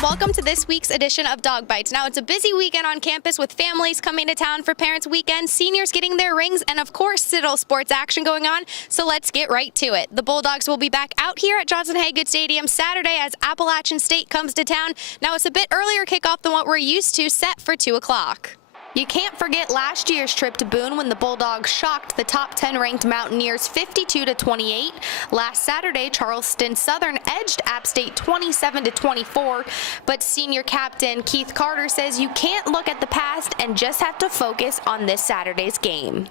Welcome to this week's edition of Dog Bites. Now, it's a busy weekend on campus with families coming to town for Parents Weekend, seniors getting their rings, and of course, Citadel sports action going on. So let's get right to it. The Bulldogs will be back out here at Johnson-Haygood Stadium Saturday as Appalachian State comes to town. Now, it's a bit earlier kickoff than what we're used to, set for 2 o'clock. You can't forget last year's trip to Boone when the Bulldogs shocked the top 10 ranked Mountaineers 52-28. Last Saturday, Charleston Southern edged App State 27-24, but senior captain Keith Carter says you can't look at the past and just have to focus on this Saturday's game.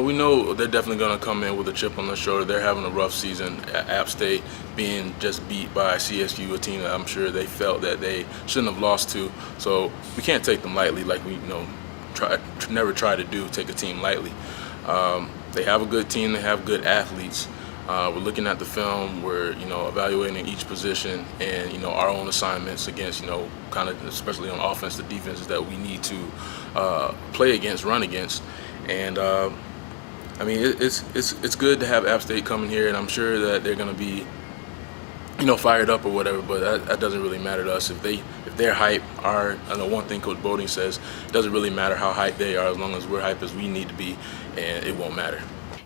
We know they're definitely going to come in with a chip on their shoulder. They're having a rough season at App State, being just beat by CSU, a team that I'm sure they felt that they shouldn't have lost to. So we can't take them lightly like we never try to do, take a team lightly. They have a good team, they have good athletes. We're looking at the film, we're evaluating each position and our own assignments against kind of especially on offense, the defenses that we need to play against, run against. And I mean it's good to have App State coming here, and I'm sure that they're going to be fired up or whatever, but that doesn't really matter to us. If they're hype, I know one thing Coach Boding says, it doesn't really matter how hype they are as long as we're hype as we need to be, and it won't matter.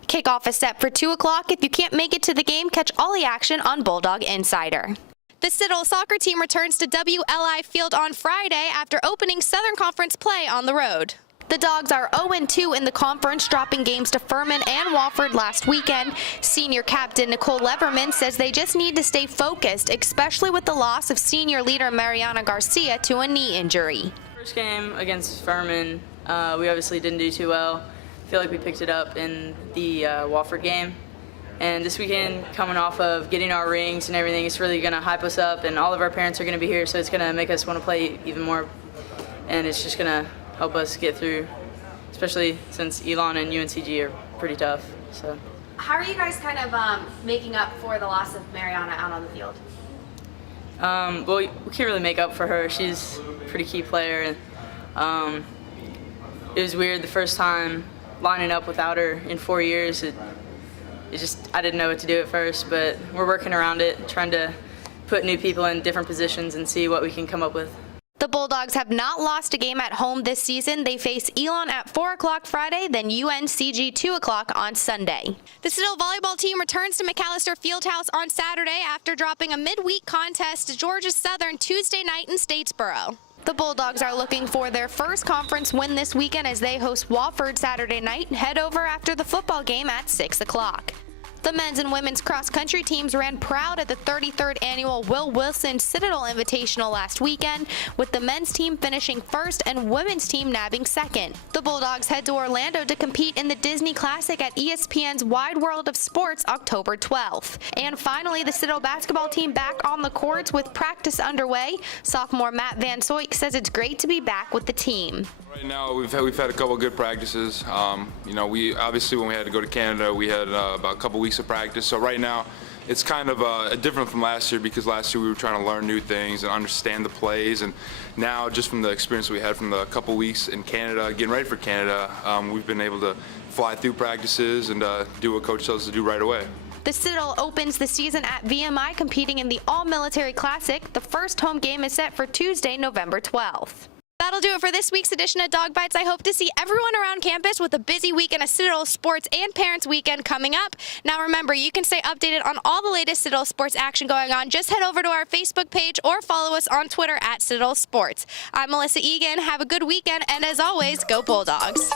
Kickoff is set for 2 o'clock. If you can't make it to the game, catch all the action on Bulldog Insider. The Citadel soccer team returns to WLI Field on Friday after opening Southern Conference play on the road. The Dogs are 0-2 in the conference, dropping games to Furman and Wofford last weekend. Senior captain Nicole Leverman says they just need to stay focused, especially with the loss of senior leader Mariana Garcia to a knee injury. First game against Furman, we obviously didn't do too well. I feel like we picked it up in the Wofford game. And this weekend, coming off of getting our rings and everything, it's really going to hype us up, and all of our parents are going to be here, so it's going to make us want to play even more, and it's just going to help us get through, especially since Elon and UNCG are pretty tough. So, how are you guys kind of making up for the loss of Mariana out on the field? Well, we can't really make up for her. She's a pretty key player. It was weird the first time lining up without her in 4 years. I didn't know what to do at first, but we're working around it, trying to put new people in different positions and see what we can come up with. The Bulldogs have not lost a game at home this season. They face Elon at 4 o'clock Friday, then UNCG 2 o'clock on Sunday. The Citadel volleyball team returns to McAllister Fieldhouse on Saturday after dropping a midweek contest to Georgia Southern Tuesday night in Statesboro. The Bulldogs are looking for their first conference win this weekend as they host Wofford Saturday night and head over after the football game at 6 o'clock. The men's and women's cross-country teams ran proud at the 33rd annual Will Wilson Citadel Invitational last weekend, with the men's team finishing first and women's team nabbing second. The Bulldogs head to Orlando to compete in the Disney Classic at ESPN's Wide World of Sports October 12th. And finally, the Citadel basketball team back on the courts with practice underway. Sophomore Matt Van Soyk says it's great to be back with the team. Right now, we've had a couple of good practices. We obviously, when we had to go to Canada, we had about a couple weeks of practice. So right now, it's kind of different from last year, because last year we were trying to learn new things and understand the plays. And now, just from the experience we had from the couple weeks in Canada, getting ready for Canada, we've been able to fly through practices and do what Coach tells us to do right away. The Citadel opens the season at VMI competing in the All-Military Classic. The first home game is set for Tuesday, November 12th. That'll do it for this week's edition of Dog Bites. I hope to see everyone around campus with a busy weekend of Citadel Sports and Parents Weekend coming up. Now remember, you can stay updated on all the latest Citadel Sports action going on. Just head over to our Facebook page or follow us on Twitter at Citadel Sports. I'm Melissa Egan. Have a good weekend, and as always, go Bulldogs.